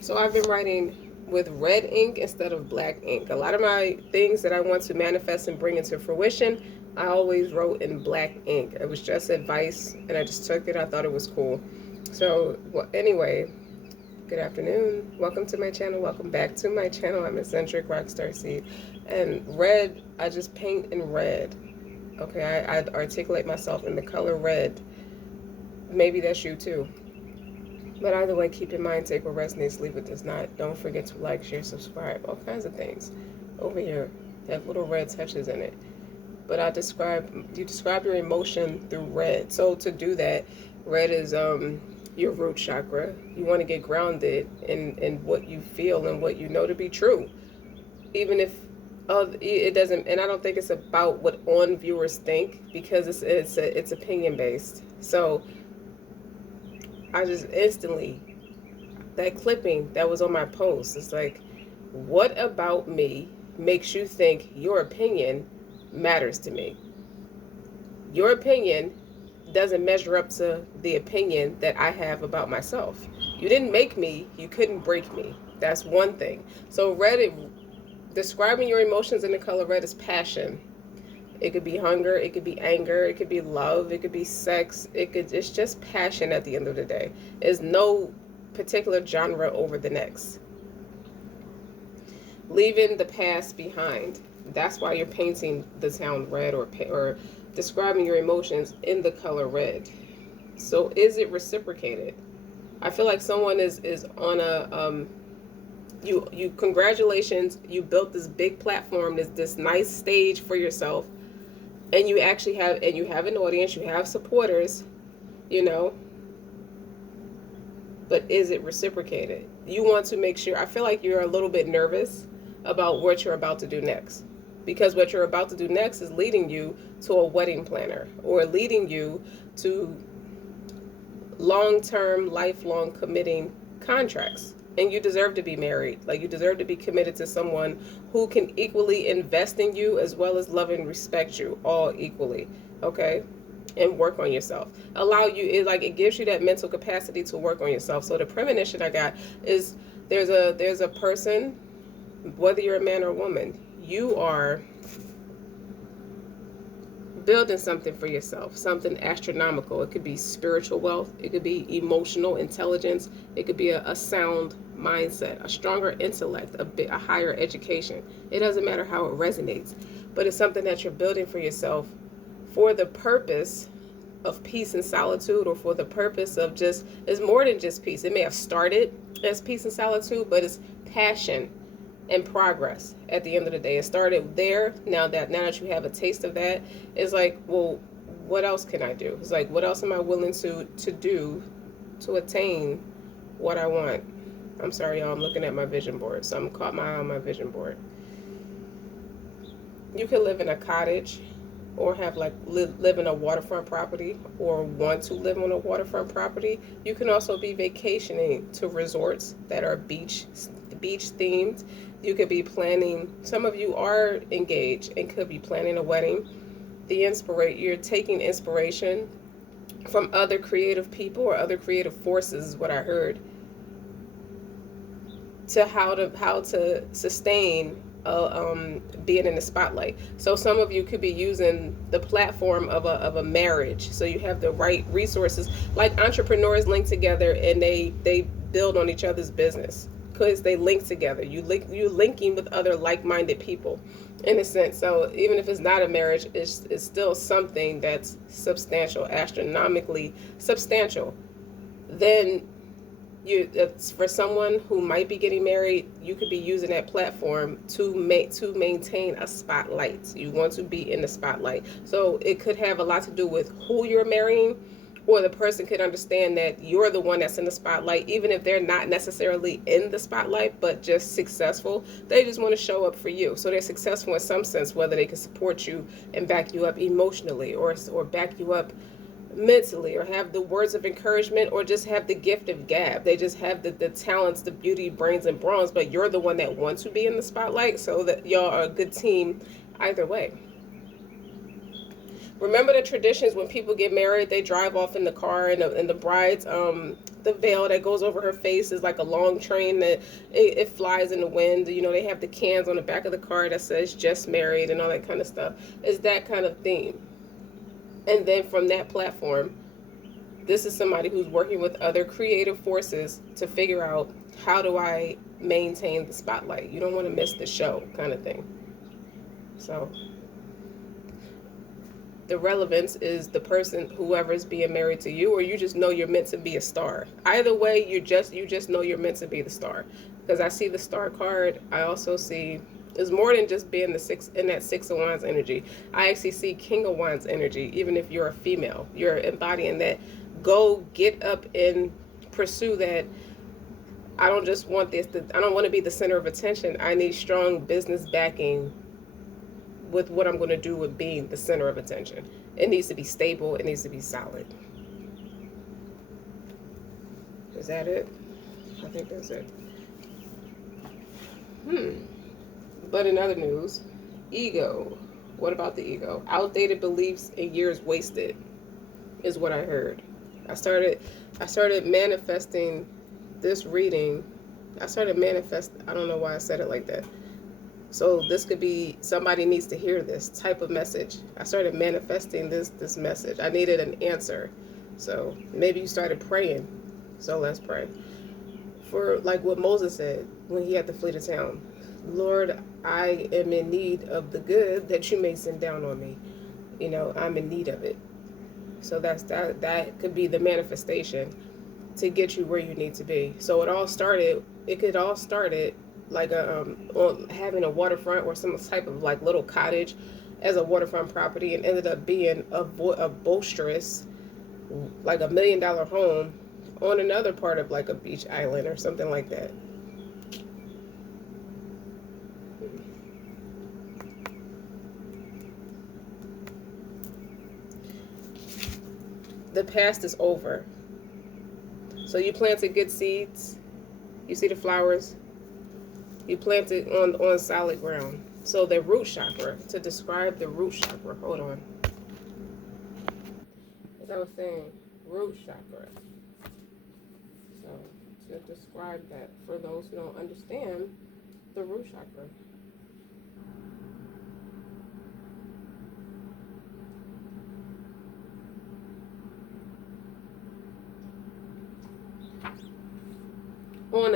So I've been writing with red ink instead of black ink. A lot of my things that I want to manifest and bring into fruition, I always wrote in black ink. It was just advice, and I just took it. I thought it was cool. So, well, anyway, good afternoon. Welcome to my channel. Welcome back to my channel. I'm eccentric RockStar'Seed. And red, I just paint in red. Okay, I articulate myself in the color red. Maybe that's you too. But either way, keep in mind, take what resonates, leave what does not. Don't forget to like, share, subscribe, all kinds of things over here. Have little red touches in it. But you describe your emotion through red. So to do that, red is your root chakra. You want to get grounded in what you feel and what you know to be true. Even if it doesn't, and I don't think it's about what on viewers think, because it's opinion based. So I just instantly, that clipping that was on my post, it's like, what about me makes you think your opinion matters to me? Your opinion doesn't measure up to the opinion that I have about myself. You didn't make me, you couldn't break me. That's one thing. So red, describing your emotions in the color red is passion. It could be hunger, it could be anger, it could be love, it could be sex, it's just passion at the end of the day. There's no particular genre over the next. Leaving the past behind. That's why you're painting the town red, or describing your emotions in the color red. So is it reciprocated? I feel like someone is on a you congratulations, you built this big platform, this nice stage for yourself, and you actually have an audience, you have supporters, you know, but is it reciprocated? You want to make sure. I feel like you're a little bit nervous about what you're about to do next, because what you're about to do next is leading you to a wedding planner, or leading you to long-term, lifelong committing contracts. And you deserve to be married. Like, you deserve to be committed to someone who can equally invest in you as well as love and respect you all equally. Okay? And work on yourself. It gives you that mental capacity to work on yourself. So the premonition I got is, there's a person, whether you're a man or a woman, you are building something for yourself, something astronomical. It could be spiritual wealth, it could be emotional intelligence, it could be a sound mindset, a stronger intellect, a higher education. It doesn't matter how it resonates, but it's something that you're building for yourself for the purpose of peace and solitude, or for the purpose of just, it's more than just peace. It may have started as peace and solitude, but it's passion and progress at the end of the day. It started there. Now that you have a taste of that, it's like, well, what else can I do? It's like, what else am I willing to do to attain what I want? I'm sorry, y'all, I'm looking at my vision board, so I'm caught my eye on my vision board. You could live in a cottage, or have live in a waterfront property, or want to live on a waterfront property. You can also be vacationing to resorts that are beach themed. You could be planning, some of you are engaged and could be planning a wedding. You're taking inspiration from other creative people or other creative forces, is what I heard, to how to sustain being in the spotlight. So some of you could be using the platform of a marriage, so you have the right resources. Like entrepreneurs link together, and they build on each other's business because they link together. You're linking with other like-minded people, in a sense. So even if it's not a marriage, it's still something that's substantial, astronomically substantial. Then it's for someone who might be getting married, you could be using that platform to maintain a spotlight. You want to be in the spotlight. So it could have a lot to do with who you're marrying, or the person could understand that you're the one that's in the spotlight, even if they're not necessarily in the spotlight, but just successful. They just want to show up for you. So they're successful in some sense, whether they can support you and back you up emotionally, or back you up mentally, or have the words of encouragement, or just have the gift of gab. They just have the talents, the beauty, brains, and bronze, but you're the one that wants to be in the spotlight, so that y'all are a good team either way. Remember the traditions when people get married, they drive off in the car, and the bride's the veil that goes over her face is like a long train that it flies in the wind. You know, they have the cans on the back of the car that says just married and all that kind of stuff. It's that kind of theme. And then from that platform, this is somebody who's working with other creative forces to figure out, how do I maintain the spotlight? You don't want to miss the show, kind of thing. So the relevance is the person, whoever's being married to you, or you just know you're meant to be a star. Either way, you just know you're meant to be the star. Because I see the star card, I also see it's more than just being the six in that Six of Wands energy. I actually see King of Wands energy. Even if you're a female, you're embodying that. Go get up and pursue that. I don't just want this. I don't want to be the center of attention. I need strong business backing with what I'm going to do with being the center of attention. It needs to be stable. It needs to be solid. Is that it? I think that's it. But in other news, ego. What about the ego? Outdated beliefs and years wasted is what I heard. I started manifesting this reading. I don't know why I said it like that. So this could be, somebody needs to hear this type of message. I started manifesting this message. I needed an answer. So maybe you started praying. So let's pray. For like what Moses said when he had to flee to town. Lord, I am in need of the good that you may send down on me. You know, I'm in need of it. So that could be the manifestation to get you where you need to be. So it could all started like having a waterfront or some type of like little cottage as a waterfront property, and ended up being a boisterous, like $1 million home on another part of like a beach island or something like that. The past is over. So you planted good seeds. You see the flowers. You planted on solid ground. So the root chakra, to describe the root chakra, hold on. As I was saying, root chakra. So to describe that for those who don't understand the root chakra. On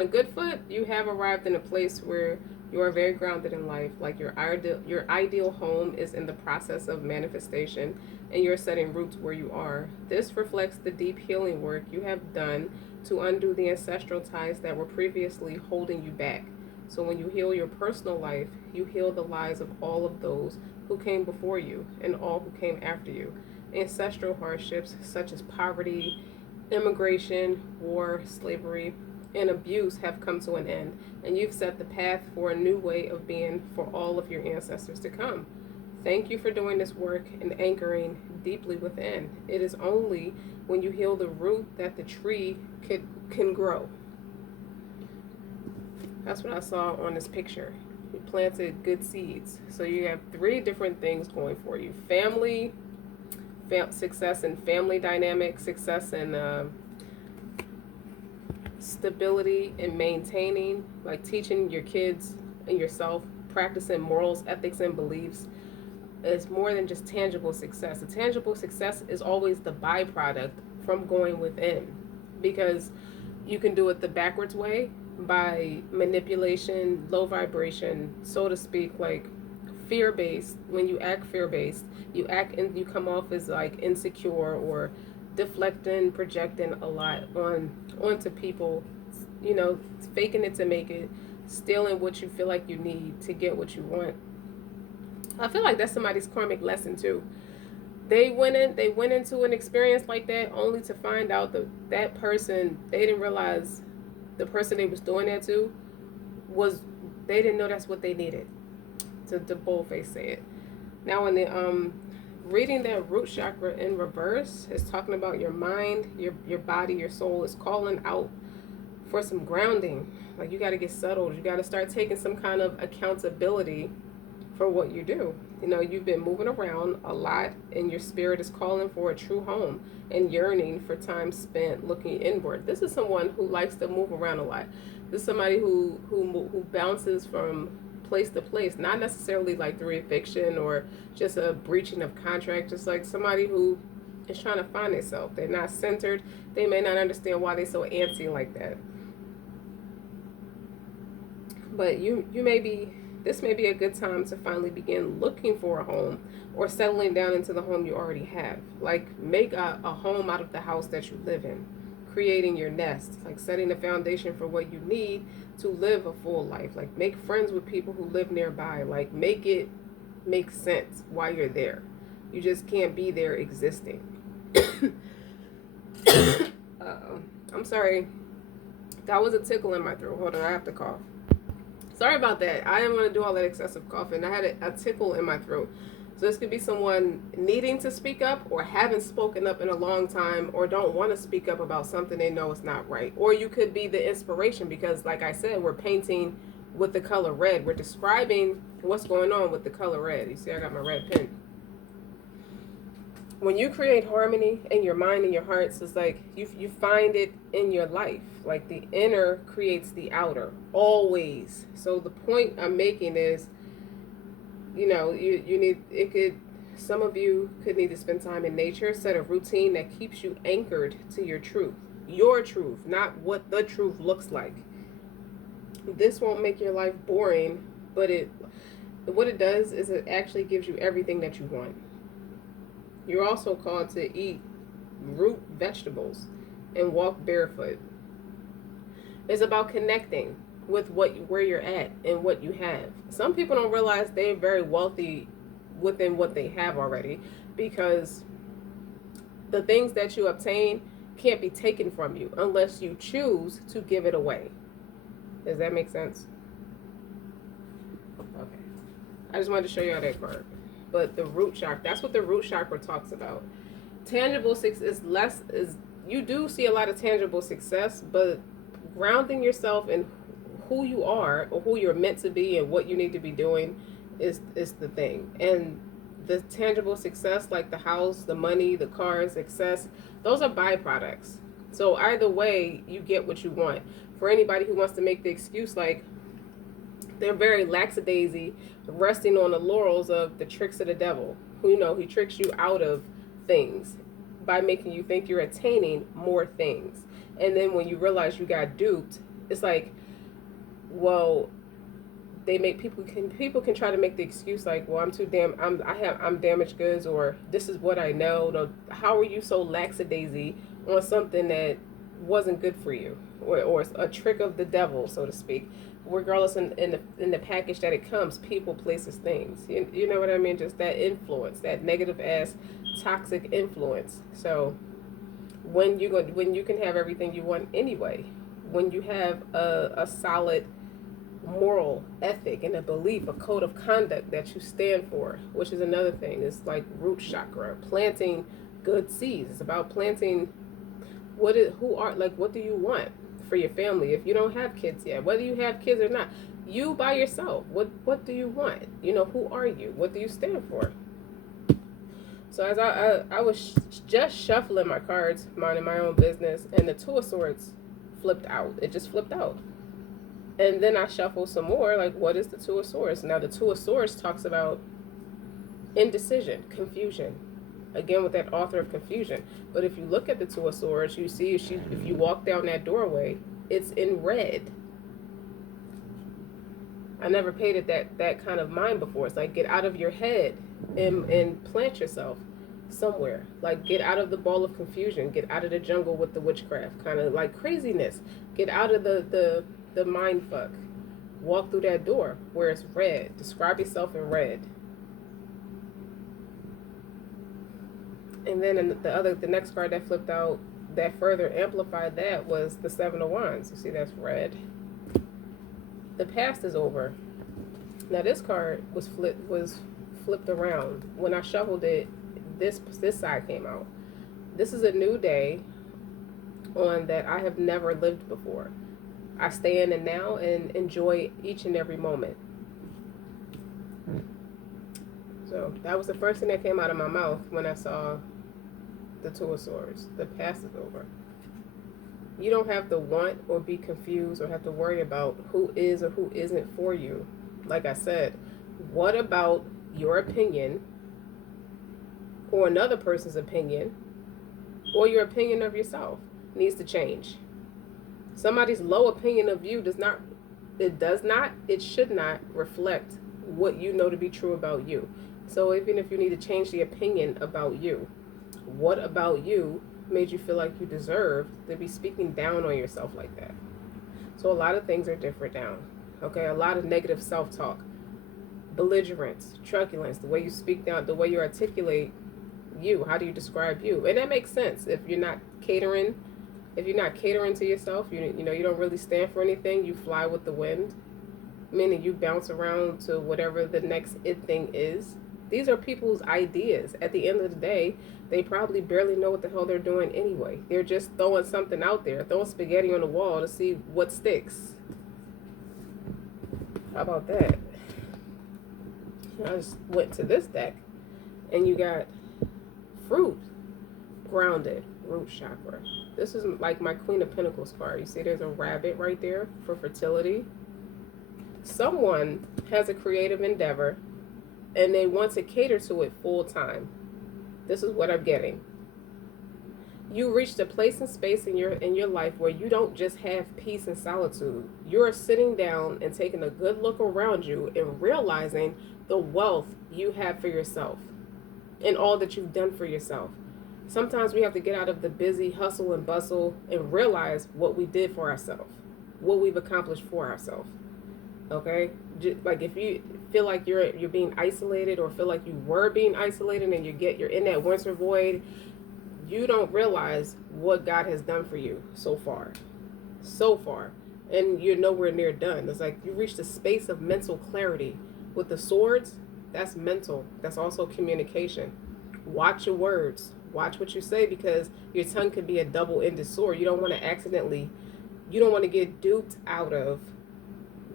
a good foot, you have arrived in a place where you are very grounded in life. Like your ideal home is in the process of manifestation, and you're setting roots where you are. This reflects the deep healing work you have done to undo the ancestral ties that were previously holding you back. So when you heal your personal life, you heal the lives of all of those who came before you and all who came after you. Ancestral hardships such as poverty, immigration, war, slavery, and abuse have come to an end, and you've set the path for a new way of being for all of your ancestors to come. Thank you for doing this work and anchoring deeply within. It is only when you heal the root that the tree can grow. That's what I saw on this picture. You planted good seeds. So you have 3 different things going for you. Family, success in family dynamic, success in stability and maintaining, like teaching your kids and yourself, practicing morals, ethics, and beliefs. Is more than just tangible success. The tangible success is always the byproduct from going within, because you can do it the backwards way by manipulation, low vibration, so to speak, like fear-based. When you act fear-based, you act and you come off as like insecure or deflecting, projecting a lot onto people, you know, faking it to make it, stealing what you feel like you need to get what you want. I feel like that's somebody's karmic lesson too. They went into an experience like that only to find out that person, they didn't realize the person they was doing that to was, they didn't know that's what they needed. To boldface say it. Now in the reading that root chakra in reverse is talking about your mind, your body, your soul is calling out for some grounding. Like you got to get settled. You got to start taking some kind of accountability for what you do. You know, you've been moving around a lot, and your spirit is calling for a true home and yearning for time spent looking inward. This is someone who likes to move around a lot. This is somebody who bounces from place to place, not necessarily like through eviction or just a breaching of contract, just like somebody who is trying to find themselves. They're not centered. They may not understand why they're so antsy like that. But you may be, this may be a good time to finally begin looking for a home or settling down into the home you already have. Like make a home out of the house that you live in, creating your nest, like setting the foundation for what you need to live a full life. Like make friends with people who live nearby. Like make it make sense while you're there. You just can't be there existing. I'm sorry. That was a tickle in my throat. Hold on, I have to cough. Sorry about that. I didn't want to do all that excessive coughing. I had a tickle in my throat. So this could be someone needing to speak up or haven't spoken up in a long time or don't want to speak up about something they know is not right. Or you could be the inspiration because, like I said, we're painting with the color red. We're describing what's going on with the color red. You see, I got my red pen. When you create harmony in your mind and your heart, so it's like you find it in your life. Like the inner creates the outer, always. So the point I'm making is, you know, you need, it could, some of you could need to spend time in nature, set a routine that keeps you anchored to your truth, not what the truth looks like. This won't make your life boring, but what it does is it actually gives you everything that you want. You're also called to eat root vegetables and walk barefoot. It's about connecting with where you're at and what you have. Some people don't realize they're very wealthy within what they have already because the things that you obtain can't be taken from you unless you choose to give it away. Does that make sense? Okay. I just wanted to show you all that card. But the root chakra, that's what the root chakra talks about. Tangible success is you do see a lot of tangible success, but grounding yourself in who you are or who you're meant to be and what you need to be doing is the thing. And the tangible success, like the house, the money, the cars, success, those are byproducts. So either way, you get what you want. For anybody who wants to make the excuse like they're very lackadaisy, resting on the laurels of the tricks of the devil. You know, he tricks you out of things by making you think you're attaining more things. And then when you realize you got duped, it's like, well, they make people can try to make the excuse like, well, I'm damaged goods, or this is what I know. No, how are you so lackadaisy on something that wasn't good for you, or a trick of the devil, so to speak? Regardless in the package that it comes, people, places, things. You know what I mean? Just that influence, that negative ass toxic influence. So when you can have everything you want anyway, when you have a solid moral ethic and a belief, a code of conduct that you stand for, which is another thing. It's like root chakra, planting good seeds. It's about planting what do you want for your family. If you don't have kids yet, whether you have kids or not, you by yourself, what do you want? You know, who are you? What do you stand for? So as I was just shuffling my cards, minding my own business, and the Two of Swords flipped out. It just flipped out. And then I shuffled some more, like, what is the Two of Swords? Now the Two of Swords talks about indecision, confusion. Again, with that author of confusion. But if you look at the Two of Swords, you see if you walk down that doorway, it's in red. I never paid it that kind of mind before. It's like, get out of your head and plant yourself somewhere. Like, get out of the ball of confusion. Get out of the jungle with the witchcraft. Kind of like craziness. Get out of the mind fuck. Walk through that door where it's red. Describe yourself in red. And then the next card that flipped out that further amplified that was the Seven of Wands. You see, that's red. The past is over. Now this card was flipped around. When I shuffled it, this side came out. This is a new day on that I have never lived before. I stay in the now and enjoy each and every moment. So that was the first thing that came out of my mouth when I saw the Two of Swords. The past is over. You don't have to want or be confused or have to worry about who is or who isn't for you. Like I said, what about your opinion or another person's opinion or your opinion of yourself needs to change? Somebody's low opinion of you it should not reflect what you know to be true about you. So even if you need to change the opinion about you, what about you made you feel like you deserve to be speaking down on yourself like that? So a lot of things are different now. Okay, a lot of negative self-talk, belligerence, truculence, the way you speak down, the way you articulate you, how do you describe you? And that makes sense if you're not catering to yourself, you know, you don't really stand for anything, you fly with the wind, meaning you bounce around to whatever the next it thing is. These are people's ideas. At the end of the day, they probably barely know what the hell they're doing anyway. They're just throwing something out there, throwing spaghetti on the wall to see what sticks. How about that? I just went to this deck, and you got fruit, grounded, root chakra. This is like my Queen of Pentacles card. You see there's a rabbit right there for fertility. Someone has a creative endeavor and they want to cater to it full time. This is what I'm getting. You reached a place and space in your life where you don't just have peace and solitude. You're sitting down and taking a good look around you and realizing the wealth you have for yourself and all that you've done for yourself. Sometimes we have to get out of the busy hustle and bustle and realize what we did for ourselves, what we've accomplished for ourselves. Okay? Like if you feel like you're being isolated or feel like you were being isolated and you're in that winter void, you don't realize what God has done for you so far. So far. And you're nowhere near done. It's like you reached a space of mental clarity. With the swords, that's mental. That's also communication. Watch your words. Watch what you say, because your tongue could be a double-ended sword. You don't want to get duped out of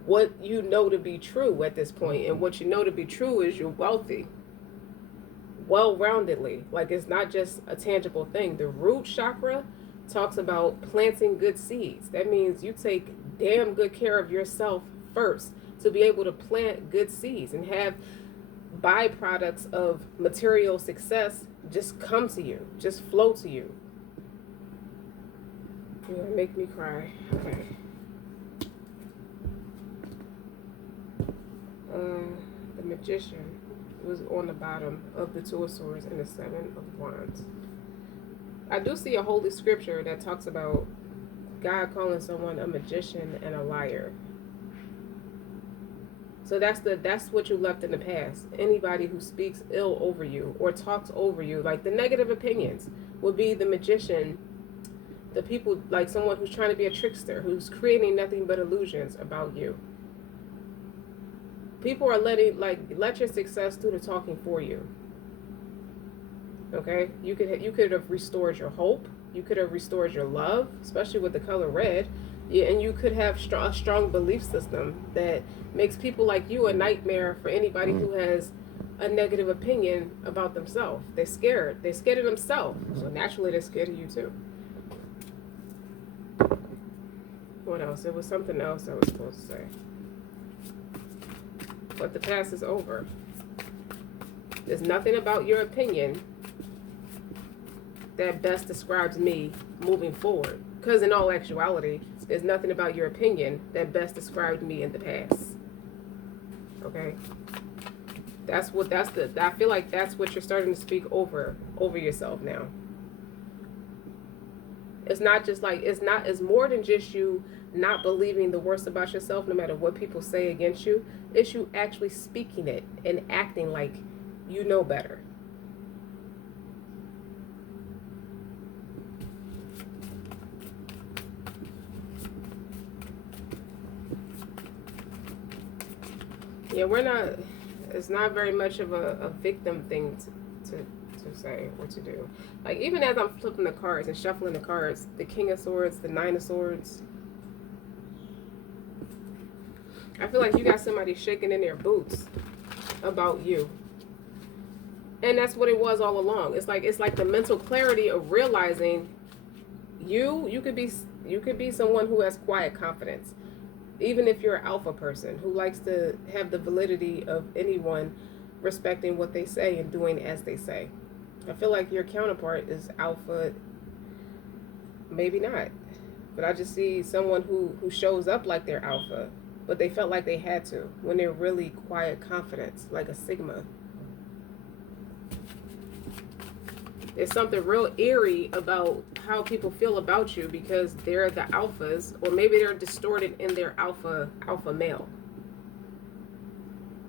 what you know to be true at this point. And what you know to be true is you're wealthy. Well-roundedly. Like, it's not just a tangible thing. The root chakra talks about planting good seeds. That means you take damn good care of yourself first to be able to plant good seeds and have byproducts of material success just come to you, just flow to you. Yeah, make me cry. Okay. The Magician was on the bottom of the Two of Swords and the Seven of Wands. I do see a holy scripture that talks about God calling someone a magician and a liar. So that's what you left in the past. Anybody who speaks ill over you or talks over you, like the negative opinions, would be the magician. The people, like someone who's trying to be a trickster, who's creating nothing but illusions about you. People are let your success do the talking for you. Okay, you could have restored your hope. You could have restored your love, especially with the color red. Yeah, and you could have a strong belief system that makes people like you a nightmare for anybody who has a negative opinion about themselves. They're scared. They're scared of themselves. So naturally, they're scared of you too. What else? It was something else I was supposed to say. But the past is over. There's nothing about your opinion that best describes me moving forward. Because in all actuality, there's nothing about your opinion that best described me in the past. Okay? I feel like that's what you're starting to speak over yourself now. It's more than just you not believing the worst about yourself no matter what people say against you. It's you actually speaking it and acting like you know better. Yeah, it's not very much of a victim thing to say or to do. Like, even as I'm flipping the cards and shuffling the cards, the King of Swords, the Nine of Swords, I feel like you got somebody shaking in their boots about you. And that's what it was all along. It's like the mental clarity of realizing you could be someone who has quiet confidence, even if you're an alpha person who likes to have the validity of anyone respecting what they say and doing as they say. I feel like your counterpart is alpha, maybe not, but I just see someone who shows up like they're alpha, but they felt like they had to when they're really quiet confidence, like a sigma. There's something real eerie about how people feel about you because they're the alphas, or maybe they're distorted in their alpha male,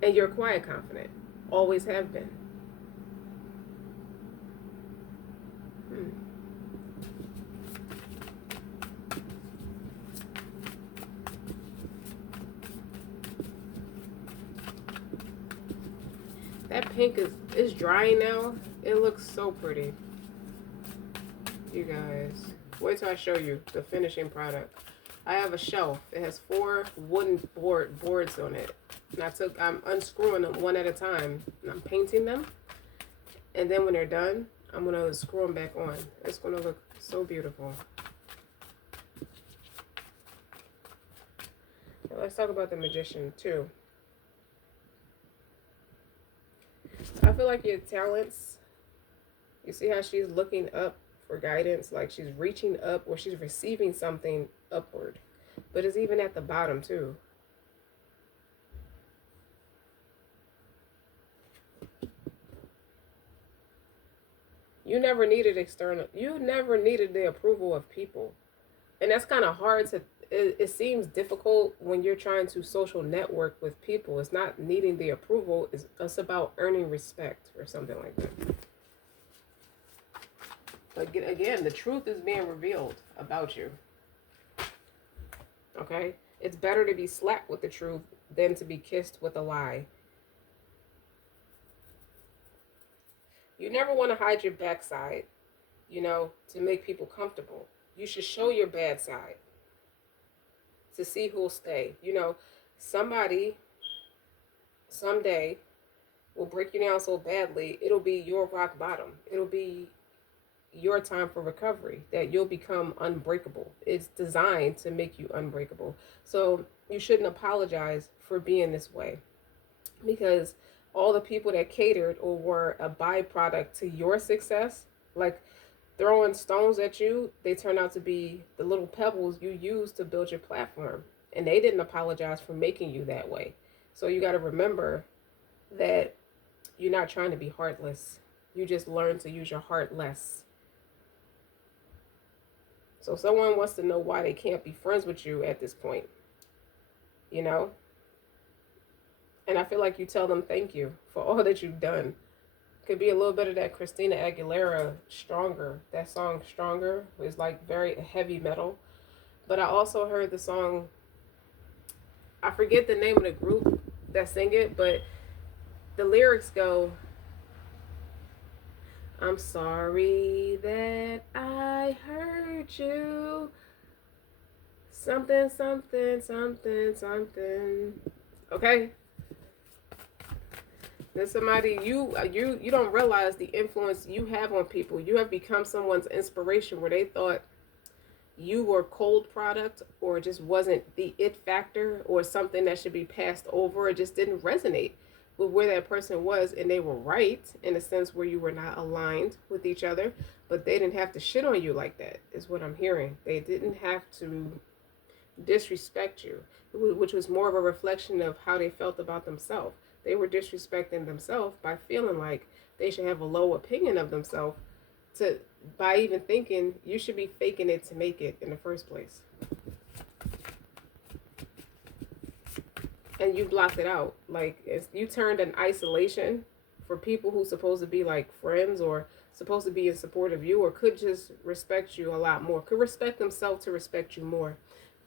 and you're quiet confident, always have been. Hmm. That pink is drying now. It looks so pretty. You guys, wait till I show you the finishing product. I have a shelf. It has 4 wooden boards on it. And I'm unscrewing them one at a time. And I'm painting them. And then when they're done, I'm going to screw them back on. It's going to look so beautiful. Now let's talk about the Magician too. I feel like your talents, you see how she's looking up for guidance, like she's reaching up or she's receiving something upward. But it's even at the bottom too. You never needed the approval of people. And that's kind of hard to, it seems difficult when you're trying to social network with people. It's not needing the approval, it's about earning respect or something like that. But again, the truth is being revealed about you. Okay? It's better to be slapped with the truth than to be kissed with a lie. You never want to hide your backside, to make people comfortable. You should show your bad side to see who'll stay. Somebody someday will break you down so badly, it'll be your rock bottom. It'll be your time for recovery, that you'll become unbreakable. It's designed to make you unbreakable. So you shouldn't apologize for being this way, because all the people that catered or were a byproduct to your success, like throwing stones at you, they turn out to be the little pebbles you use to build your platform. And they didn't apologize for making you that way. So you got to remember that you're not trying to be heartless. You just learn to use your heart less. So someone wants to know why they can't be friends with you at this point, And I feel like you tell them thank you for all that you've done. Could be a little bit of that Christina Aguilera Stronger. That song Stronger is like very heavy metal. But I also heard the song, I forget the name of the group that sing it, but the lyrics go, I'm sorry that I hurt you. Something, something, something, something. Okay? There's somebody you don't realize the influence you have on people. You have become someone's inspiration where they thought you were cold product or just wasn't the it factor or something that should be passed over. It just didn't resonate with where that person was, and they were right in a sense where you were not aligned with each other, but they didn't have to shit on you like that, is what I'm hearing. They didn't have to disrespect you, which was more of a reflection of how they felt about themselves. They were disrespecting themselves by feeling like they should have a low opinion of themselves, by even thinking you should be faking it to make it in the first place. And you blocked it out. Like, you turned an isolation for people who supposed to be like friends or supposed to be in support of you or could just respect you a lot more, could respect themselves to respect you more.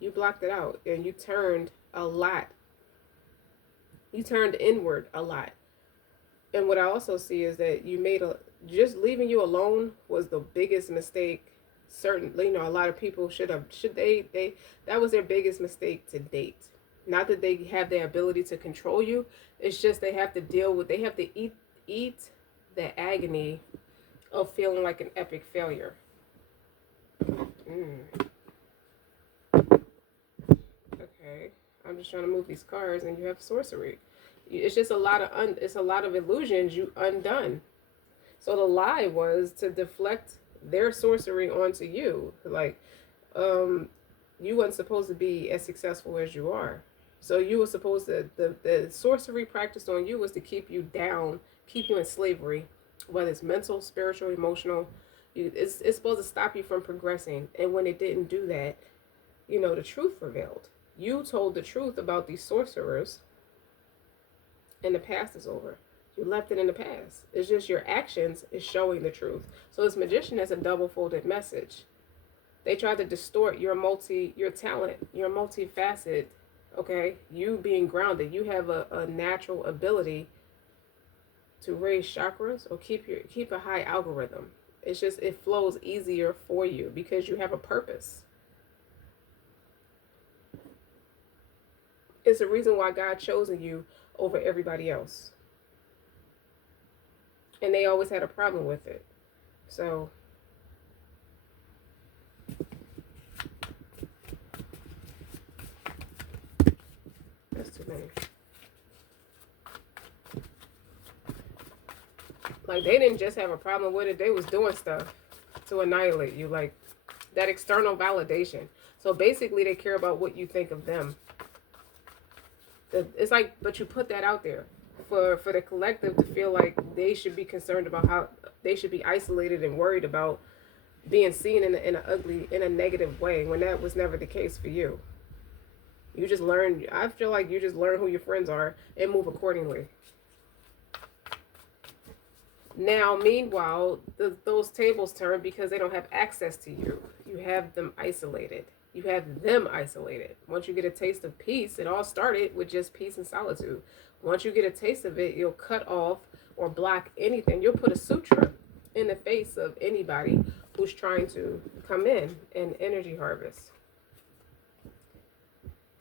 You blocked it out and you turned a lot. You turned inward a lot. And what I also see is that you made just leaving you alone was the biggest mistake. Certainly, a lot of people that was their biggest mistake to date. Not that they have the ability to control you. It's just they have to eat the agony of feeling like an epic failure. Mm, okay. I'm just trying to move these cards, and you have sorcery. It's just a lot of it's a lot of illusions you undone. So the lie was to deflect their sorcery onto you. Like, um, you weren't supposed to be as successful as you are. So you were supposed to the sorcery practiced on you was to keep you down, keep you in slavery, whether it's mental, spiritual, emotional. It's supposed to stop you from progressing. And when it didn't do that, the truth prevailed. You told the truth about these sorcerers, and the past is over. You left it in the past. It's just your actions is showing the truth. So this magician has a double-folded message. They try to distort your talent, your multifaceted, okay? You being grounded, you have a natural ability to raise chakras or keep a high algorithm. It's just it flows easier for you because you have a purpose. It's the reason why God chosen you over everybody else. And they always had a problem with it. So that's too many. Like, they didn't just have a problem with it, they was doing stuff to annihilate you, like that external validation. So basically they care about what you think of them. It's like, but you put that out there for the collective to feel like they should be concerned about how they should be isolated and worried about being seen in a negative way, when that was never the case for you. You just learn. I feel like you just learn who your friends are and move accordingly. Now, meanwhile, those tables turn because they don't have access to you. You have them isolated. You have them isolated. Once you get a taste of peace, it all started with just peace and solitude. Once you get a taste of it, you'll cut off or block anything. You'll put a sutra in the face of anybody who's trying to come in and energy harvest.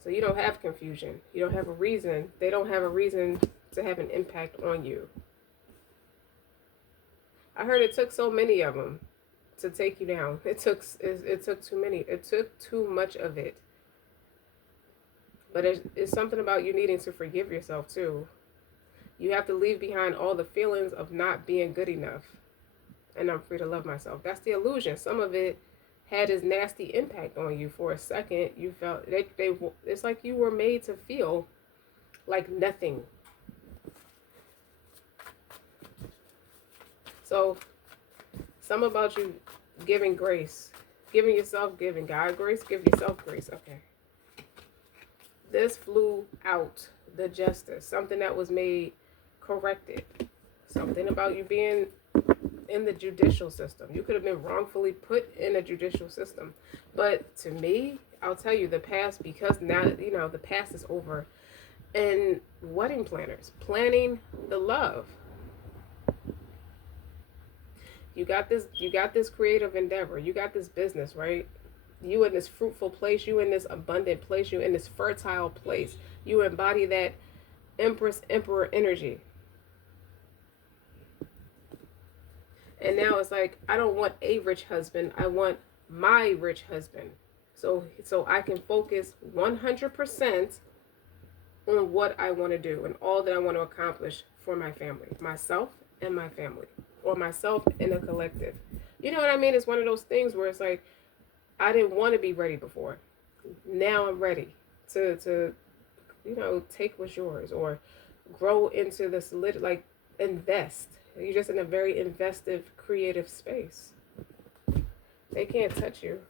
So you don't have confusion. You don't have a reason. They don't have a reason to have an impact on you. I heard it took so many of them to take you down. It took too many. It took too much of it. But it's something about you needing to forgive yourself too. You have to leave behind all the feelings of not being good enough. And I'm free to love myself. That's the illusion. Some of it had this nasty impact on you for a second. You felt it's like you were made to feel like nothing. So, some about you giving grace, giving yourself, giving God grace, give yourself grace. Okay. This flew out, the justice, something that was made corrected. Something about you being in the judicial system. You could have been wrongfully put in a judicial system. But to me, I'll tell you the past, because now, the past is over. And wedding planners, planning the love. You got this creative endeavor. You got this business, right? You in this fruitful place. You in this abundant place. You in this fertile place. You embody that Empress, Emperor energy. And now it's like, I don't want a rich husband. I want my rich husband. So I can focus 100% on what I want to do and all that I want to accomplish for my family, myself and my family, or myself and a collective. You know what I mean? It's one of those things where it's like, I didn't want to be ready before. Now I'm ready to take what's yours, or grow into this like invest. You're just in a very investive, creative space. They can't touch you.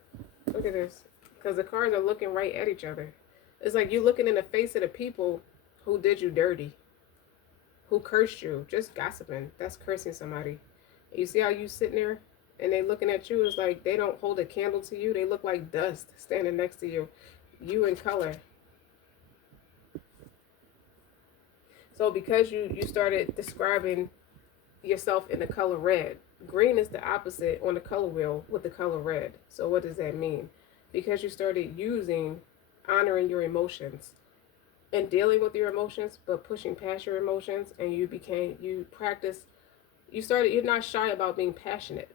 Look at this. Because the cards are looking right at each other. It's like you're looking in the face of the people who did you dirty, who cursed you, just gossiping. That's cursing somebody. You see how you sitting there and they looking at you? It's like they don't hold a candle to you. They look like dust standing next to you. You in color. So because you started describing yourself in the color red, green is the opposite on the color wheel with the color red. So what does that mean? Because you started honoring your emotions and dealing with your emotions, but pushing past your emotions, and you practice You're not shy about being passionate.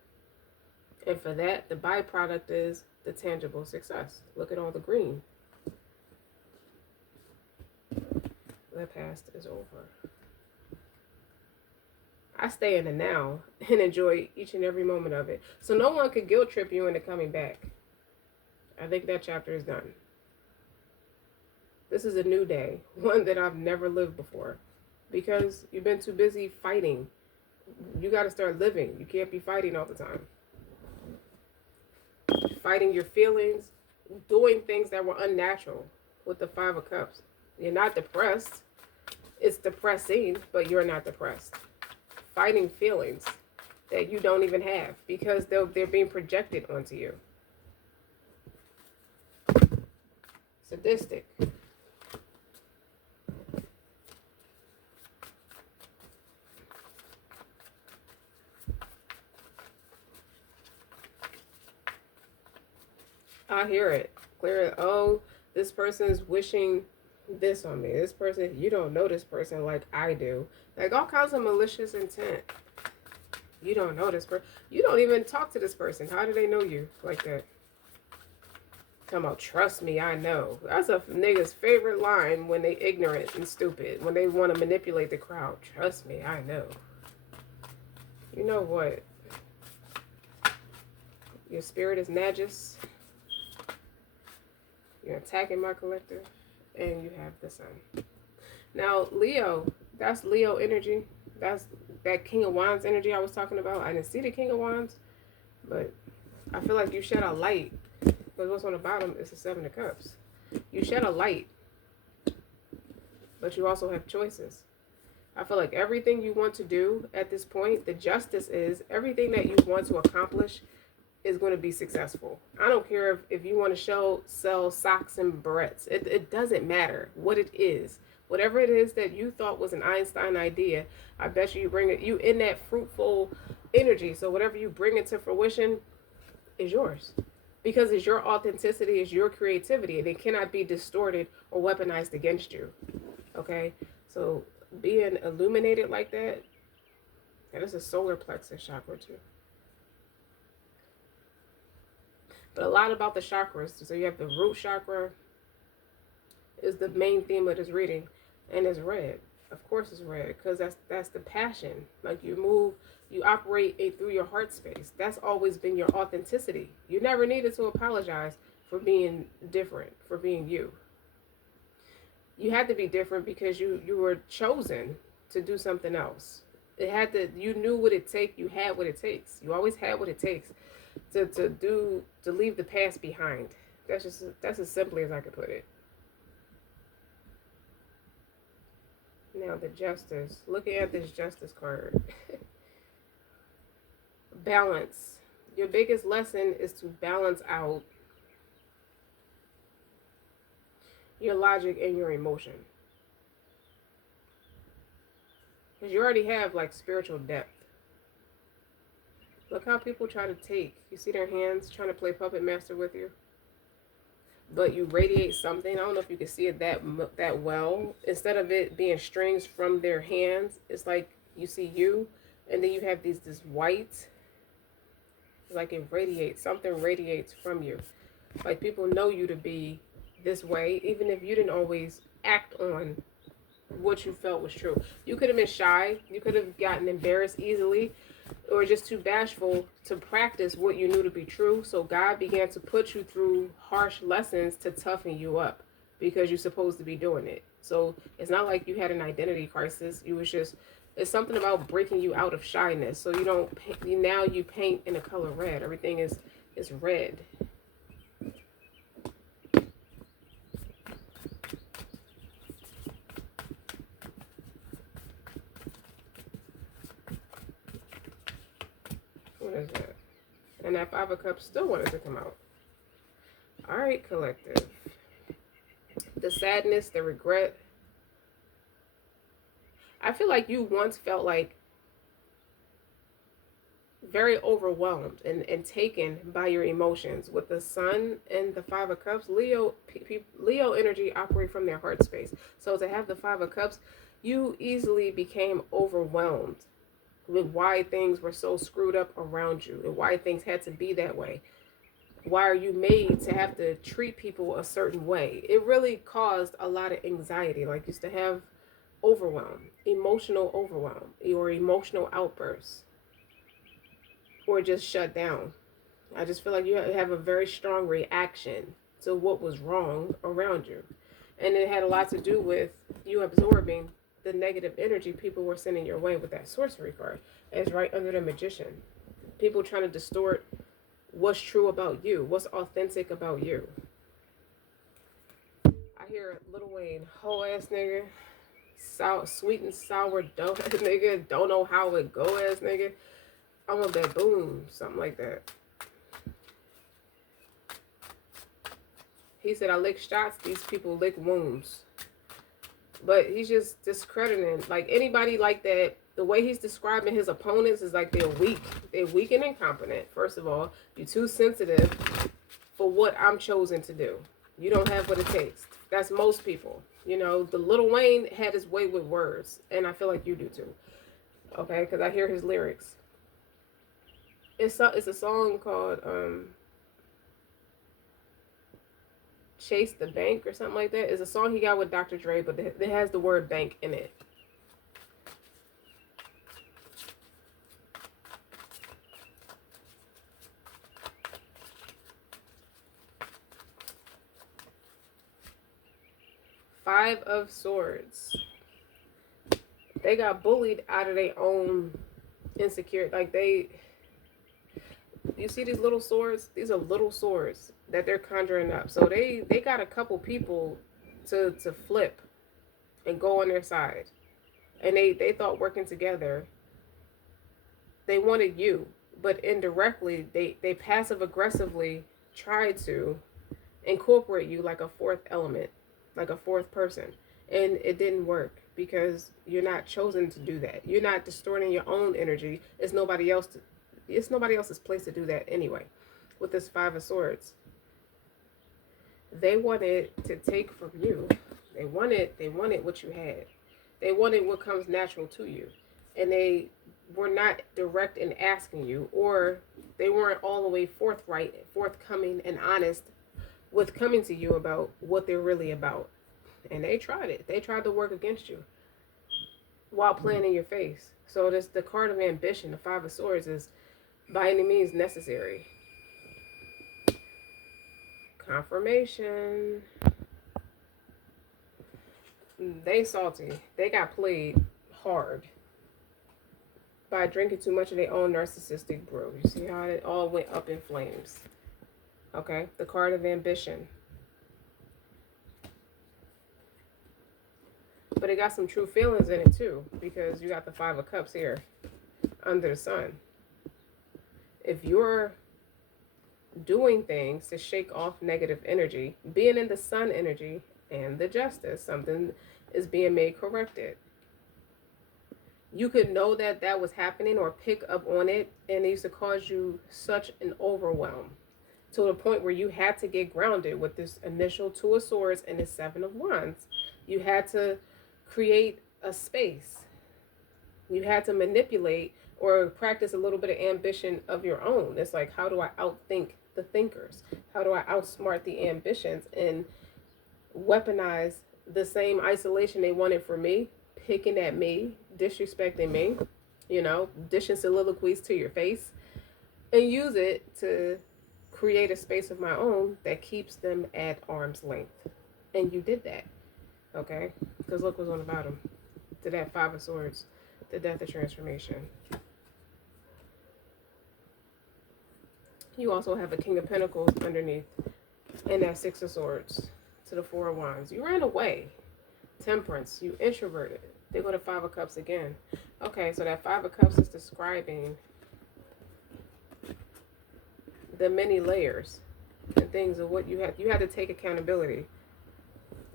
And for that, the byproduct is the tangible success. Look at all the green. The past is over. I stay in the now and enjoy each and every moment of it. So no one could guilt trip you into coming back. I think that chapter is done. This is a new day, one that I've never lived before. Because you've been too busy fighting. You got to start living. You can't be fighting all the time. Fighting your feelings, doing things that were unnatural with the Five of Cups. You're not depressed. It's depressing, but you're not depressed. Fighting feelings that you don't even have because they're being projected onto you. Sadistic. I hear it. Clear it. Oh, this person is wishing this on me. This person, you don't know this person like I do. Like all kinds of malicious intent. You don't know this person. You don't even talk to this person. How do they know you like that? Talking about trust me, I know. That's a nigga's favorite line when they ignorant and stupid. When they want to manipulate the crowd. Trust me, I know. You know what? Your spirit is najis. You're attacking my collective. And you have the sun. Now, Leo, that's Leo energy. That's that King of Wands energy I was talking about. I didn't see the King of Wands, but I feel like you shed a light. Because what's on the bottom is the Seven of Cups. You shed a light, but you also have choices. I feel like everything you want to do at this point, the justice is everything that you want to accomplish is going to be successful. I don't care if you want to sell socks and barrettes. It doesn't matter what it is. Whatever it is that you thought was an Einstein idea, I bet you bring it, you in that fruitful energy. So whatever you bring into fruition is yours. Because it's your authenticity, it's your creativity, and it cannot be distorted or weaponized against you. Okay? So being illuminated like that, that is a solar plexus chakra too. But a lot about the chakras. So you have the root chakra is the main theme of this reading. And it's red. Of course it's red. Because that's the passion. Like you operate through your heart space. That's always been your authenticity. You never needed to apologize for being different. For being you. You had to be different because you were chosen to do something else. You knew what it takes. You had what it takes. You always had what it takes. To leave the past behind. That's as simply as I could put it. Now the justice. Looking at this justice card. Balance. Your biggest lesson is to balance out your logic and your emotion. Because you already have like spiritual depth. Look how people try to take. You see their hands trying to play puppet master with you? But you radiate something. I don't know if you can see it that well. Instead of it being strings from their hands, it's like you see you, and then you have this white. Like it radiates. Something radiates from you. Like people know you to be this way, even if you didn't always act on what you felt was true. You could have been shy. You could have gotten embarrassed easily. Or just too bashful to practice what you knew to be true. So God began to put you through harsh lessons to toughen you up because you're supposed to be doing it. So it's not like you had an identity crisis. It's something about breaking you out of shyness. So you don't now you paint in the color red. Everything is red. What is that? And that Five of Cups still wanted to come out. All right, collective. The sadness, the regret. I feel like you once felt like very overwhelmed and taken by your emotions. With the Sun and the Five of Cups, Leo energy operate from their heart space. So to have the Five of Cups, you easily became overwhelmed with why things were so screwed up around you and why things had to be that way. Why are you made to have to treat people a certain way? It really caused a lot of anxiety. Like, used to have overwhelm, emotional overwhelm, or emotional outbursts, or just shut down. I just feel like you have a very strong reaction to what was wrong around you. And it had a lot to do with you absorbing the negative energy people were sending your way with that sorcery card. It's right under the magician. People trying to distort what's true about you, what's authentic about you. I hear Lil Wayne, whole ass nigga, sweet and sour dough ass nigga, don't know how it go ass nigga. I want that boom, something like that. He said, I lick shots, these people lick wounds. But he's just discrediting. Like, anybody like that, the way he's describing his opponents is like they're weak. They're weak and incompetent. First of all, you're too sensitive for what I'm chosen to do. You don't have what it takes. That's most people. You know, the Lil Wayne had his way with words. And I feel like you do too. Okay? Because I hear his lyrics. It's a song called Chase the Bank or something like that. It's a song he got with Dr. Dre, but it has the word bank in it. Five of Swords. They got bullied out of their own insecurity. Like, you see these little swords? These are little swords that they're conjuring up. So they got a couple people to flip and go on their side. And they thought working together, they wanted you. But indirectly, they passive aggressively tried to incorporate you like a fourth element, like a fourth person. And it didn't work because you're not chosen to do that. You're not distorting your own energy. It's nobody else's place to do that anyway. With this Five of Swords, they wanted to take from you. They wanted what you had. They wanted what comes natural to you. And they were not direct in asking you, or they weren't all the way forthcoming and honest with coming to you about what they're really about. And they tried it. They tried to work against you while playing in your face. So this the card of ambition, the Five of Swords, is by any means necessary. Confirmation. They salty. They got played hard by drinking too much of their own narcissistic brew. You see how it all went up in flames. Okay, the card of ambition. But it got some true feelings in it too, because you got the Five of Cups here under the sun. If you're doing things to shake off negative energy, being in the sun energy and the justice, something is being made corrected. You could know that that was happening or pick up on it, and it used to cause you such an overwhelm to the point where you had to get grounded with this initial Two of Swords and the Seven of Wands. You had to create a space. You had to manipulate or practice a little bit of ambition of your own. It's like, how do I outthink the thinkers? How do I outsmart the ambitions and weaponize the same isolation they wanted for me, picking at me, disrespecting me, dishing soliloquies to your face, and use it to create a space of my own that keeps them at arm's length. And you did that, okay? Because look what's on the bottom. To that Five of Swords, the death of transformation. You also have a King of Pentacles underneath, and that Six of Swords to the Four of Wands. You ran away. Temperance. You introverted. They go to Five of Cups again. Okay, so that Five of Cups is describing the many layers and things of what you had. You had to take accountability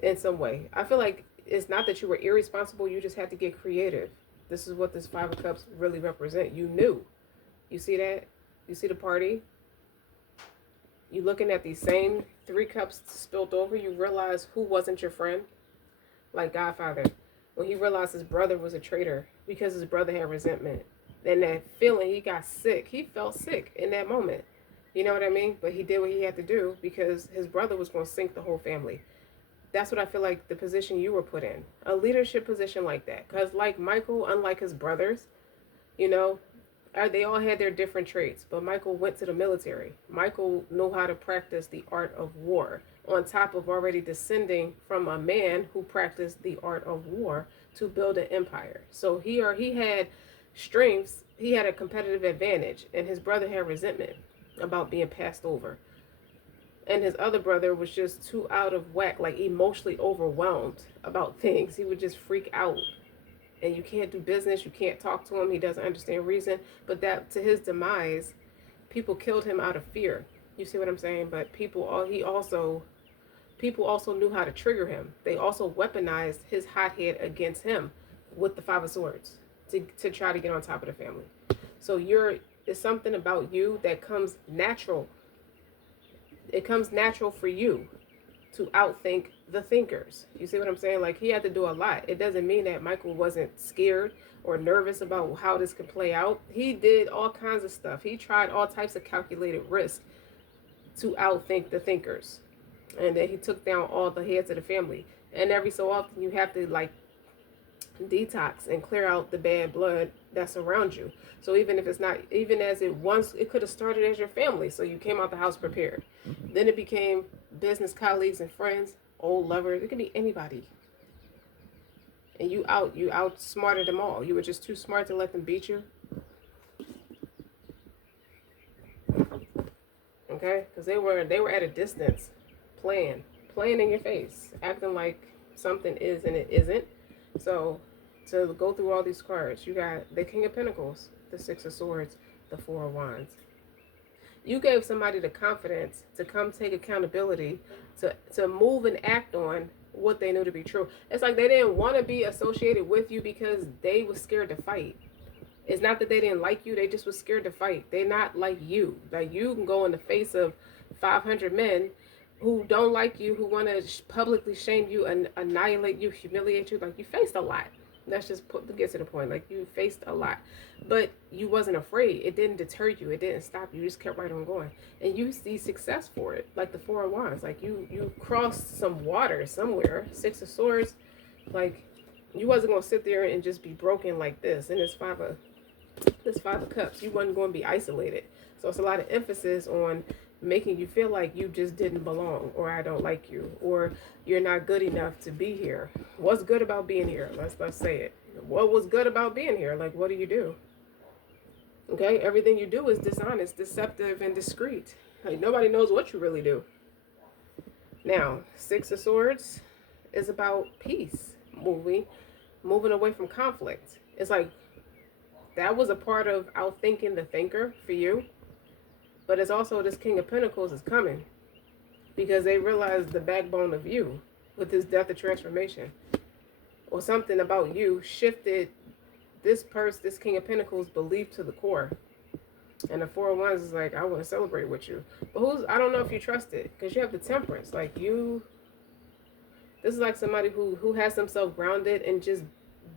in some way. I feel like it's not that you were irresponsible. You just had to get creative. This is what this Five of Cups really represent. You knew. You see that? You see the party? You looking at these same three cups spilt over, you realize who wasn't your friend. Like Godfather, when he realized his brother was a traitor because his brother had resentment. And that feeling, he got sick. He felt sick in that moment. You know what I mean? But he did what he had to do because his brother was going to sink the whole family. That's what I feel like the position you were put in. A leadership position like that. Because like Michael, unlike his brothers, you know, they all had their different traits, but Michael went to the military. Michael knew how to practice the art of war, on top of already descending from a man who practiced the art of war to build an empire. So he had strengths, he had a competitive advantage, and his brother had resentment about being passed over. And his other brother was just too out of whack, like emotionally overwhelmed about things. He would just freak out, and you can't do business, you can't talk to him, he doesn't understand reason. But that, to his demise, people killed him out of fear. You see what I'm saying? But people also knew how to trigger him. They also weaponized his hot head against him with the Five of Swords to try to get on top of the family. So it's something about you that comes natural. It comes natural for you to outthink the thinkers. You see what I'm saying? Like, he had to do a lot. It doesn't mean that Michael wasn't scared or nervous about how this could play out. He did all kinds of stuff. He tried all types of calculated risk to outthink the thinkers. And then he took down all the heads of the family. And every so often you have to like detox and clear out the bad blood that's around you. So even if it's not, even as it once, it could have started as your family. So you came out the house prepared. Then it became business colleagues and friends, old lovers. It could be anybody. And you outsmarted them all. You were just too smart to let them beat you. Okay? Because they were at a distance, playing in your face, acting like something is and it isn't. So to go through all these cards, you got the King of Pentacles, the Six of Swords, the Four of Wands. You gave somebody the confidence to come take accountability, to move and act on what they knew to be true. It's like they didn't want to be associated with you because they were scared to fight. It's not that they didn't like you, they just were scared to fight. They're not like you. Like, you can go in the face of 500 men who don't like you, who want to publicly shame you and annihilate you, humiliate you. Like, you faced a lot. Let's just get to the point. Like, you faced a lot, but you wasn't afraid. It didn't deter you. It didn't stop you. You just kept right on going, and you see success for it. Like the Four of Wands. Like, you crossed some water somewhere. Six of Swords. Like, you wasn't gonna sit there and just be broken like this. And this Five of Cups. You wasn't going to be isolated. So it's a lot of emphasis on making you feel like you just didn't belong, or I don't like you, or you're not good enough to be here. What's good about being here? Let's say it. What was good about being here? Like, what do you do? Okay, everything you do is dishonest, deceptive, and discreet. Like, nobody knows what you really do. Now, Six of Swords is about peace, moving away from conflict. It's like that was a part of outthinking the thinker for you. But it's also this King of Pentacles is coming because they realize the backbone of you with this death of transformation, or something about you shifted this King of Pentacles belief to the core. And the Four of Wands is like, I want to celebrate with you. But I don't know if you trust it, because you have the Temperance. Like, this is like somebody who has themselves grounded in just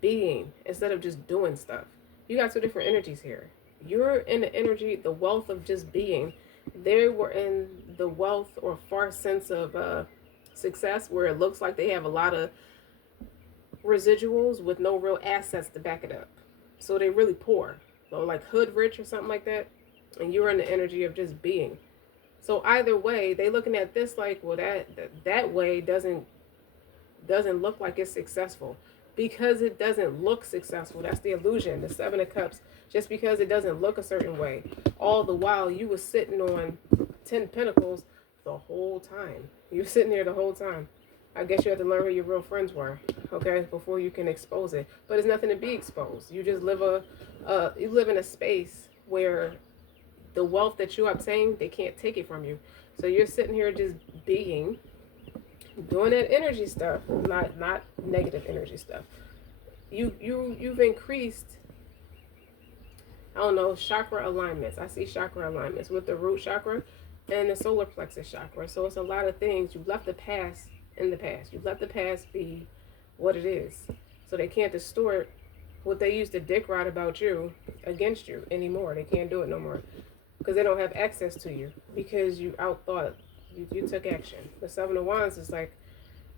being instead of just doing stuff. You got two different energies here. You're in the energy, the wealth of just being. They were in the wealth or far sense of success, where it looks like they have a lot of residuals with no real assets to back it up. So they really poor. So like hood rich or something like that. And you're in the energy of just being. So either way, they looking at this like, well, that way doesn't look like it's successful. Because it doesn't look successful. That's the illusion. The Seven of Cups. Just because it doesn't look a certain way. All the while you were sitting on 10 Pentacles the whole time. You were sitting there the whole time. I guess you had to learn who your real friends were, okay, before you can expose it. But it's nothing to be exposed. You just live you live in a space where the wealth that you obtain, they can't take it from you. So you're sitting here just being, doing that energy stuff, not negative energy stuff. You've increased, I don't know, chakra alignments. I see chakra alignments with the root chakra and the solar plexus chakra. So it's a lot of things. You've left the past in the past. You've let the past be what it is. So they can't distort what they used to dick ride about you against you anymore. They can't do it no more because they don't have access to you because you outthought. You took action. The Seven of Wands is like,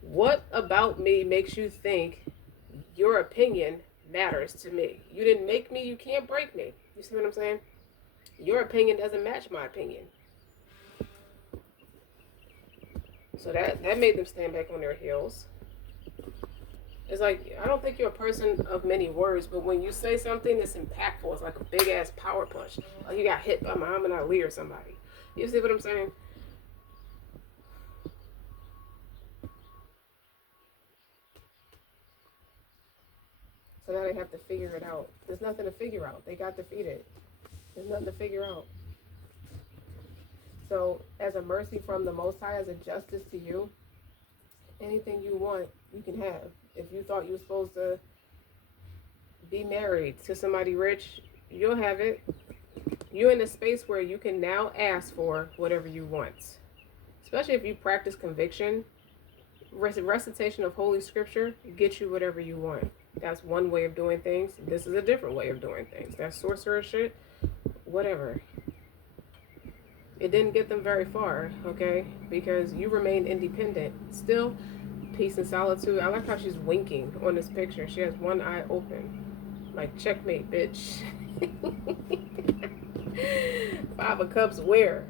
what about me makes you think your opinion matters to me? You didn't make me. You can't break me. You see what I'm saying? Your opinion doesn't match my opinion. So that made them stand back on their heels. It's like, I don't think you're a person of many words, but when you say something that's impactful, it's like a big ass power punch. Like you got hit by Muhammad Ali or somebody. You see what I'm saying? So now they have to figure it out. There's nothing to figure out. They got defeated. There's nothing to figure out. So as a mercy from the Most High, as a justice to you, anything you want, you can have. If you thought you were supposed to be married to somebody rich, you'll have it. You're in a space where you can now ask for whatever you want. Especially if you practice conviction. Recitation of Holy Scripture gets you whatever you want. That's one way of doing things. This is a different way of doing things. That sorcerer shit, whatever. It didn't get them very far, okay? Because you remained independent. Still, peace and solitude. I like how she's winking on this picture. She has one eye open. Like, checkmate, bitch. Five of Cups where?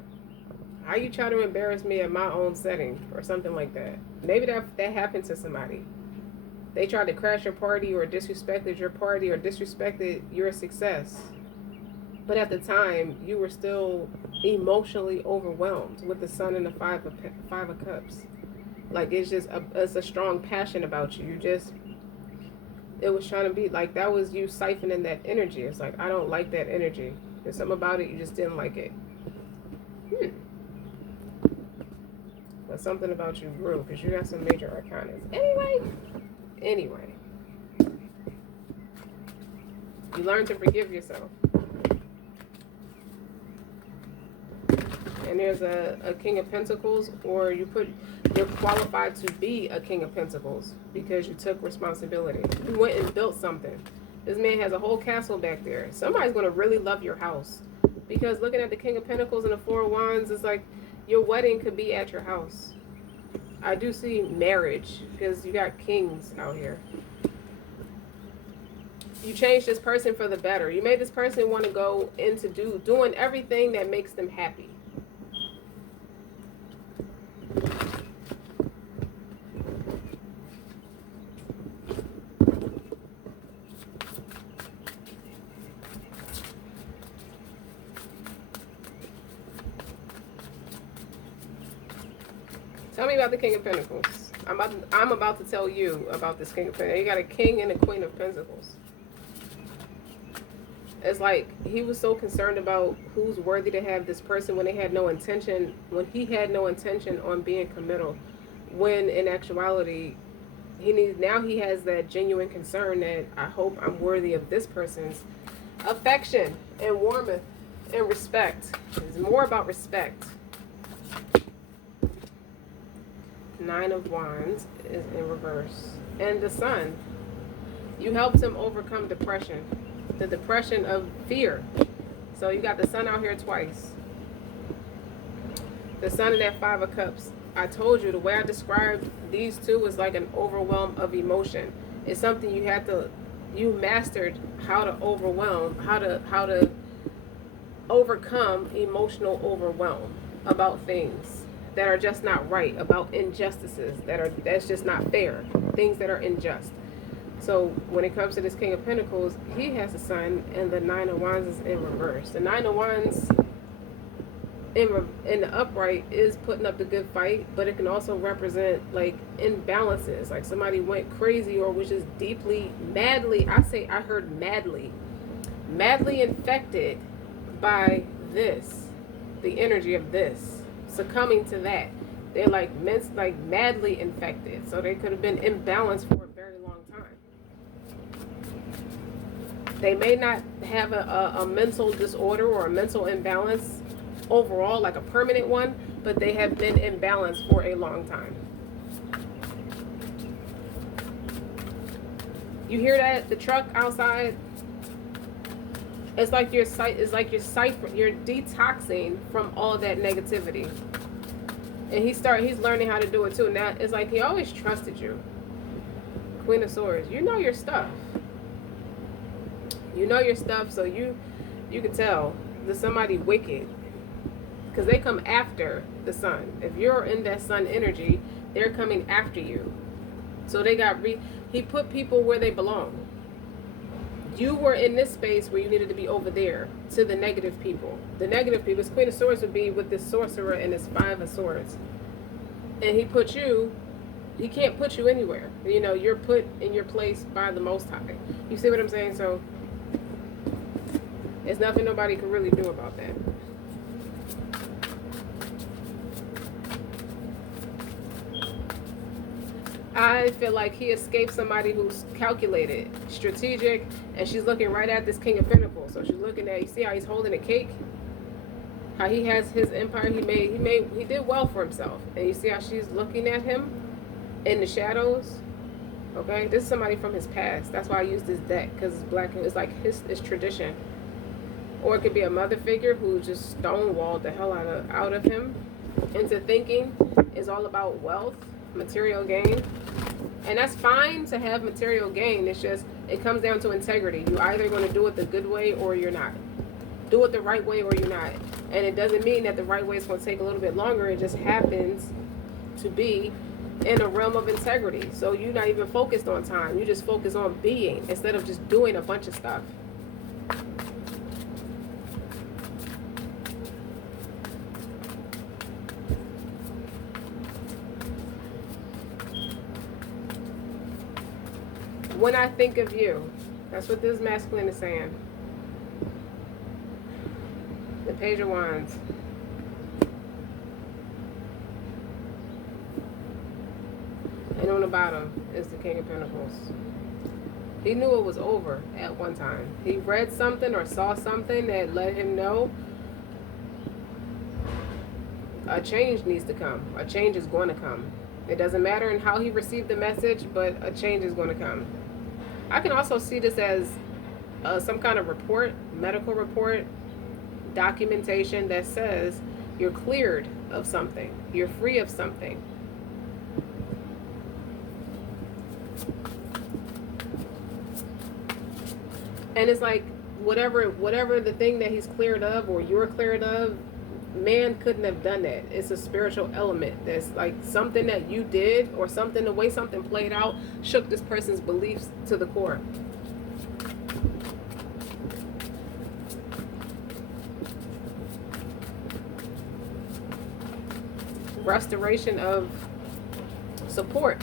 How you try to embarrass me in my own setting or something like that? Maybe that happened to somebody. They tried to crash your party or disrespected your party or disrespected your success. But at the time, you were still emotionally overwhelmed with the Sun and the Five of Cups. Like, it's a strong passion about you. It was trying to be like, that was you siphoning that energy. It's like, I don't like that energy. There's something about it, you just didn't like it. But something about you grew because you got some major arcana. Anyway. You learn to forgive yourself. And there's a King of Pentacles, or you're qualified to be a King of Pentacles because you took responsibility. You went and built something. This man has a whole castle back there. Somebody's going to really love your house. Because looking at the King of Pentacles and the Four of Wands, it's like your wedding could be at your house. I do see marriage because you got kings out here. You changed this person for the better. You made this person want to go into doing everything that makes them happy. Tell me about the King of Pentacles. I'm about to tell you about this King of Pentacles. You got a King and a Queen of Pentacles. It's like he was so concerned about who's worthy to have this person when he had no intention on being committal. When in actuality, he has that genuine concern that I hope I'm worthy of this person's affection and warmth and respect. It's more about respect. Nine of Wands is in reverse. And the Sun. You helped him overcome depression. The depression of fear. So you got the Sun out here twice. The Sun and that Five of Cups. I told you the way I described these two was like an overwhelm of emotion. It's something you mastered how to overwhelm, how to overcome emotional overwhelm about things that are just not right, about injustices that's just not fair, things that are unjust. So when it comes to this King of Pentacles, he has the Sun, and the Nine of Wands is in reverse. The Nine of Wands in the upright is putting up the good fight, but it can also represent like imbalances, like somebody went crazy or was just deeply, madly, I heard madly infected by this, the energy of this, succumbing to that. They're like madly infected, so they could have been imbalanced for a very long time. They may not have a mental disorder or a mental imbalance overall, like a permanent one, but they have been imbalanced for a long time. You hear that? The truck outside. It's like you're you're detoxing from all that negativity. And he's learning how to do it too. Now it's like he always trusted you. Queen of Swords. You know your stuff. You know your stuff, so you can tell there's somebody wicked. Because they come after the sun. If you're in that sun energy, they're coming after you. So he put people where they belong. You were in this space where you needed to be over there to the negative people. The negative people, this Queen of Swords would be with this sorcerer and this Five of Swords. And he can't put you anywhere. You know, you're put in your place by the Most High. You see what I'm saying? So, there's nothing nobody can really do about that. I feel like he escaped somebody who's calculated, strategic, and she's looking right at this King of Pentacles. So she's looking at, you see how he's holding a cake? How he has his empire, he did well for himself. And you see how she's looking at him in the shadows? Okay, this is somebody from his past. That's why I use this deck, because it's black, it's like it's tradition. Or it could be a mother figure who just stonewalled the hell out of him into thinking is all about wealth, material gain. And that's fine to have material gain. It's just, it comes down to integrity. You're either going to do it the good way or you're not. Do it the right way or you're not. And it doesn't mean that the right way is going to take a little bit longer. It just happens to be in a realm of integrity. So you're not even focused on time. You just focus on being instead of just doing a bunch of stuff. When I think of you, that's what this masculine is saying. The Page of Wands. And on the bottom is the King of Pentacles. He knew it was over at one time. He read something or saw something that let him know a change needs to come. A change is going to come. It doesn't matter in how he received the message, but a change is going to come. I can also see this as some kind of report, medical report, documentation that says you're cleared of something. You're free of something. And it's like whatever the thing that he's cleared of or you're cleared of, man couldn't have done that. It's a spiritual element. That's like something that you did or something, the way something played out shook this person's beliefs to the core. Restoration of support.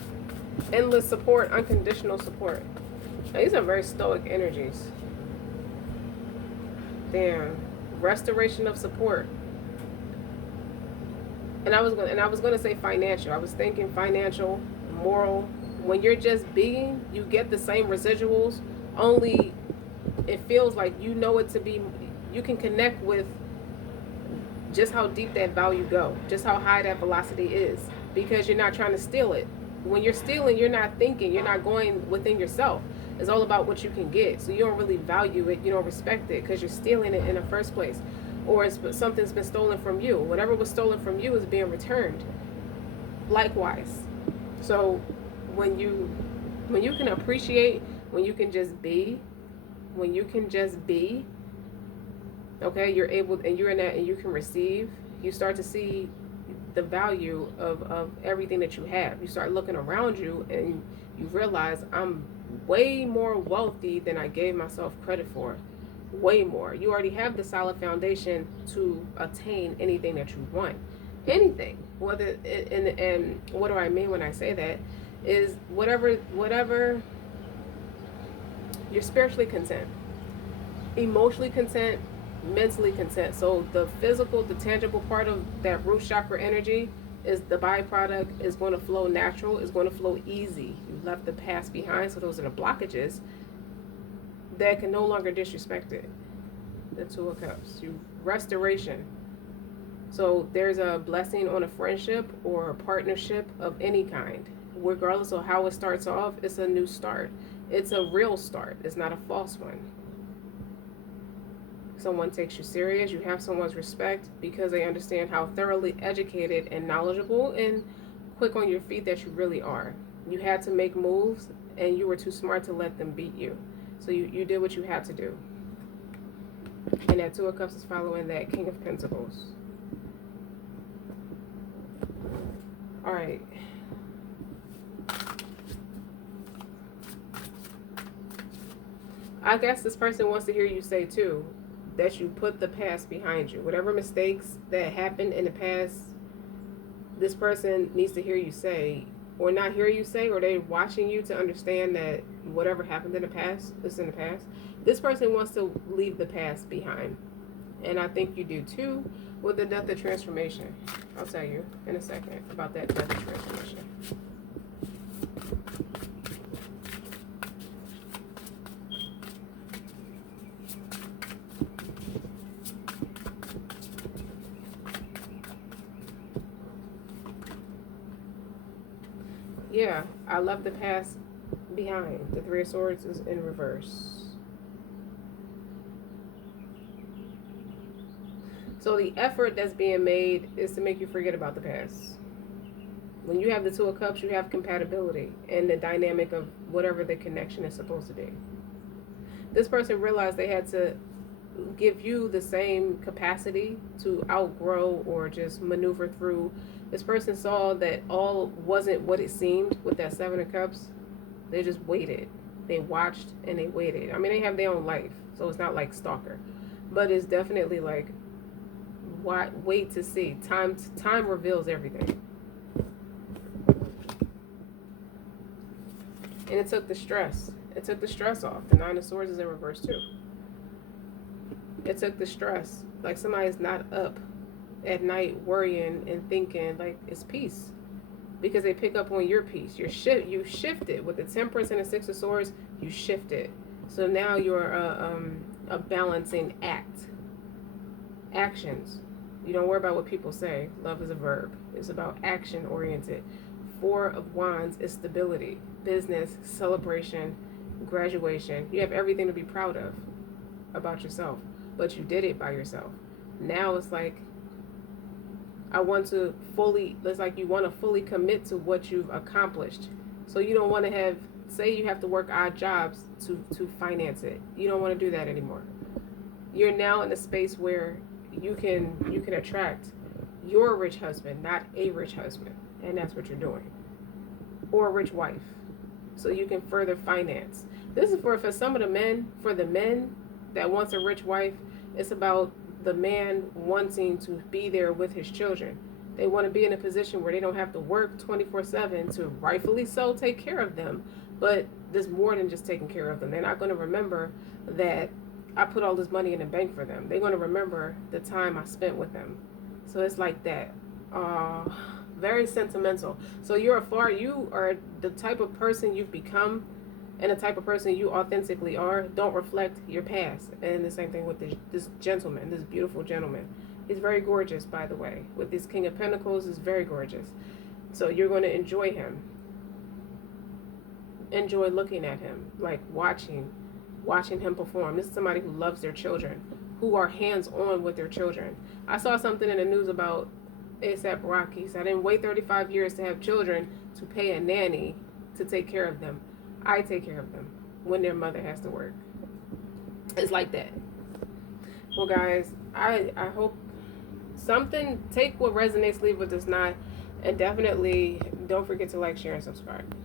Endless support, unconditional support. Now, these are very stoic energies. Damn. Restoration of support. And I was going to say financial. I was thinking financial, moral. When you're just being, you get the same residuals, only it feels like you know it to be, you can connect with just how deep that value go, just how high that velocity is, because you're not trying to steal it. When you're stealing, you're not thinking, you're not going within yourself. It's all about what you can get. So you don't really value it, you don't respect it, because you're stealing it in the first place. Or something's been stolen from you. Whatever was stolen from you is being returned. Likewise. So when you can appreciate, when you can just be, okay, you're able, and you're in that, and you can receive, you start to see the value of everything that you have. You start looking around you and you realize I'm way more wealthy than I gave myself credit for. Way more. You already have the solid foundation to attain anything that you want. Anything. Whether and what do I mean when I say that is whatever you're spiritually content, emotionally content, mentally content. So the physical, the tangible part of that root chakra energy is the byproduct is going to flow natural, is going to flow easy. You left the past behind, so those are the blockages that can no longer disrespect it. The Two of Cups. Restoration. So there's a blessing on a friendship or a partnership of any kind. regardless of how it starts off, it's a new start. It's a real start. It's not a false one. Someone takes you serious. You have someone's respect because they understand how thoroughly educated and knowledgeable and quick on your feet that you really are. You had to make moves and you were too smart to let them beat you. So you did what you had to do. And that Two of Cups is following that King of Pentacles. All right. I guess this person wants to hear you say too that you put the past behind you. Whatever mistakes that happened in the past, this person needs to hear you say, or not hear you say, or they're watching you to understand that whatever happened in the past is in the past. This person wants to leave the past behind. And I think you do too with the Death of Transformation. I'll tell you in a second about that Death of Transformation. Yeah, I love the past behind. The Three of Swords is in reverse. So the effort that's being made is to make you forget about the past. When you have the Two of Cups, you have compatibility and the dynamic of whatever the connection is supposed to be. This person realized they had to give you the same capacity to outgrow or just maneuver through. This person saw that all wasn't what it seemed with that Seven of Cups. They just waited. They watched and they waited. I mean, they have their own life, so it's not like stalker. But it's definitely like, wait to see. Time reveals everything. And it took the stress. It took the stress off. The Nine of Swords is in reverse too. It took the stress. Like somebody's not up at night worrying and thinking like it's peace. Because they pick up on your peace. You shifted. With the Temperance and the Six of Swords, you shifted. So now you're a balancing act. Actions. You don't worry about what people say. Love is a verb. It's about action oriented. Four of Wands is stability, business, celebration, graduation. You have everything to be proud of about yourself, but you did it by yourself. Now it's like, it's like you want to fully commit to what you've accomplished. So you don't want to have, say you have to work odd jobs to finance it. You don't want to do that anymore. You're now in a space where you can attract your rich husband, not a rich husband. And that's what you're doing. Or a rich wife. So you can further finance. This is for some of the men, for the men that wants a rich wife, it's about the man wanting to be there with his children. They want to be in a position where they don't have to work 24/7 to rightfully so take care of them. But there's more than just taking care of them. They're not going to remember that I put all this money in the bank for them. They're going to remember the time I spent with them. So it's like that. Very sentimental. So you are the type of person you've become, and the type of person you authentically are don't reflect your past. And the same thing with this gentleman, this beautiful gentleman. He's very gorgeous, by the way. With this King of Pentacles, is very gorgeous. So you're going to enjoy him. Enjoy looking at him, like watching him perform. This is somebody who loves their children, who are hands-on with their children. I saw something in the news about ASAP Rocky. So I didn't wait 35 years to have children to pay a nanny to take care of them. I take care of them when their mother has to work. It's like that. Well, guys, I hope something, take what resonates, leave what does not, and definitely don't forget to like, share, and subscribe.